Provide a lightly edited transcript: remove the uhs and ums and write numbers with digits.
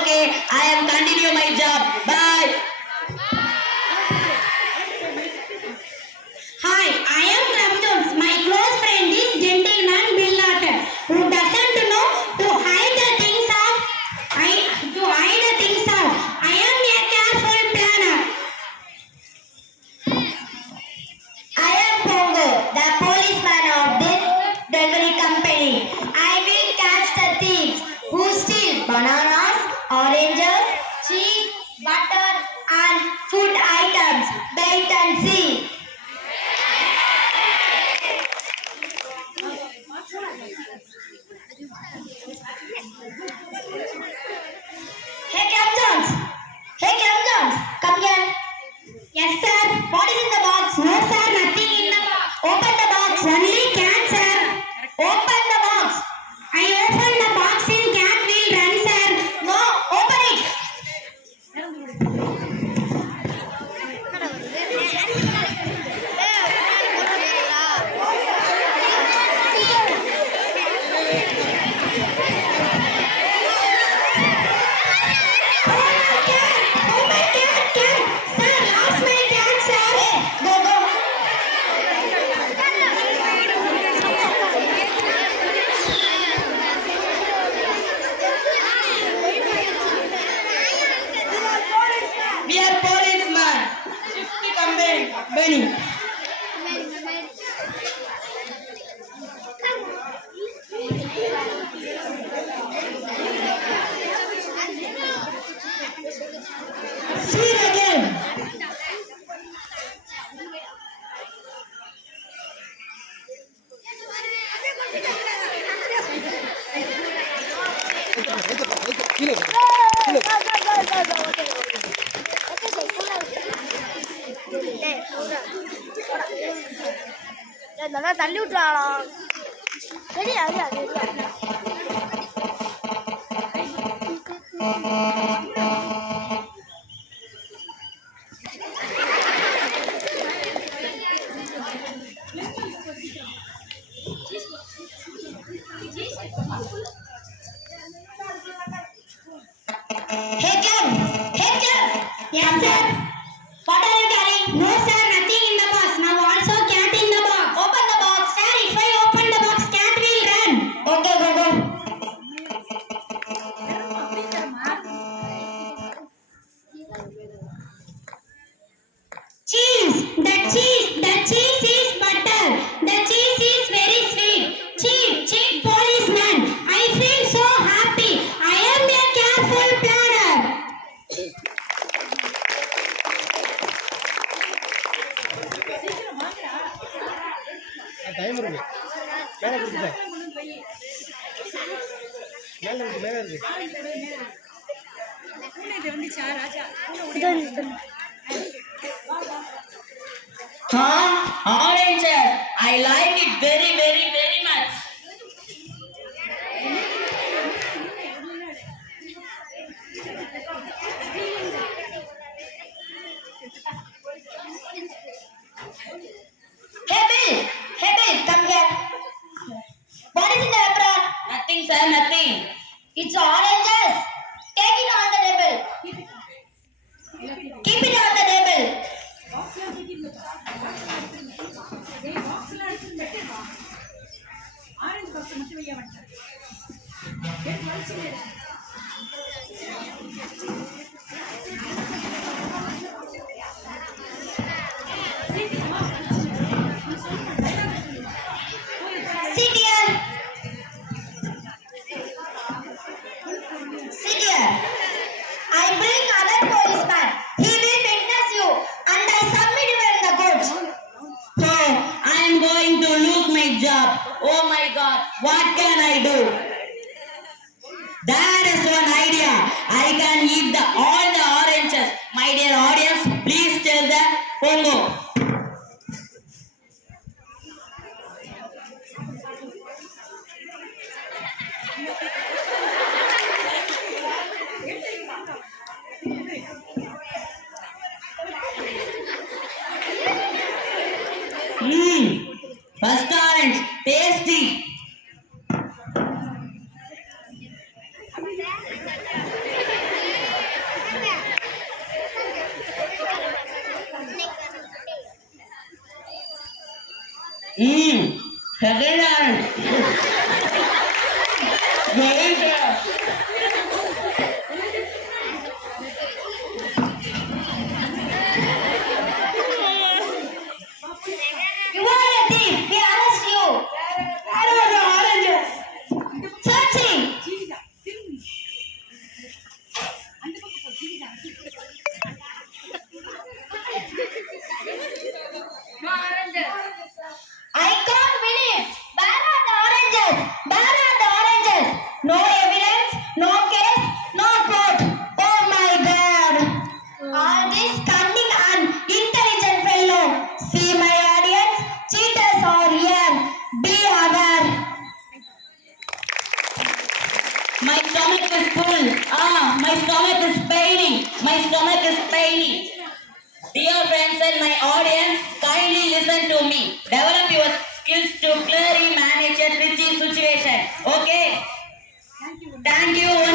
Okay, I am continue my job. Bye. Hi, I am Ramjones. My close friend is gentleman Bill Norton, who doesn't know to hide the things of I am a careful planner. I am Pongo, the policeman of this delivery company. I will catch the thieves who steal bananas, oranges, cheese, butter, and food items. Wait and see. Hey Captain! Hey Captain! Come here. Yes sir. What is in the box? No sir, nothing in the box. Open the box. Only cat sir. Open the box. I opened the box in cat will run sir. No, open it. Oh my cat. Sir, lost my cat sir. Go go. We are policeman. Shift company. Benny. See you again. நல்லா தள்ளி விட்டுறாங்களா ரெடியா ரெடியா ரெடியா Hey Cam. Hey Cam. Yes sir. What are you carrying? No sir, nothing in the box. Now also cat in the box. Open the box. Sir, if I open the box, cat will run. Okay, go go. The cheese is butter. The cheese is very sweet. Cheap policeman. I feel so happy. I am a careful planner. Time இருக்கு மேலே கொடுத்துட்டேன் மேலே இருக்கு Oranges. I like it very, very, very much. Hey Bill, come here. What is in the apron? Nothing, sir, nothing. It's oranges. Take it on the table. Keep it on the table. Sit here. Sit here. I bring other policeman. He will witness you and I submit you in the court. Oh, I am going to lose my job. Oh my God, what can I do? That is one idea. I can eat all the oranges. My dear audience, please tell the Pongo. First orange, tasty. Second orange. Very good. You are a thief. We arrest you. Where are the oranges? Searching. I can't believe. Where are the oranges? Where are the oranges? No evidence, no case, no court. Oh my God. All this cunning and intelligent fellow. See my audience. Cheaters are here. Be aware. My stomach is full. My stomach is paining. My stomach is paining. Dear friends and my audience, kindly listen to me. Develop your skills to clearly manage a tricky situation. Okay? Thank you.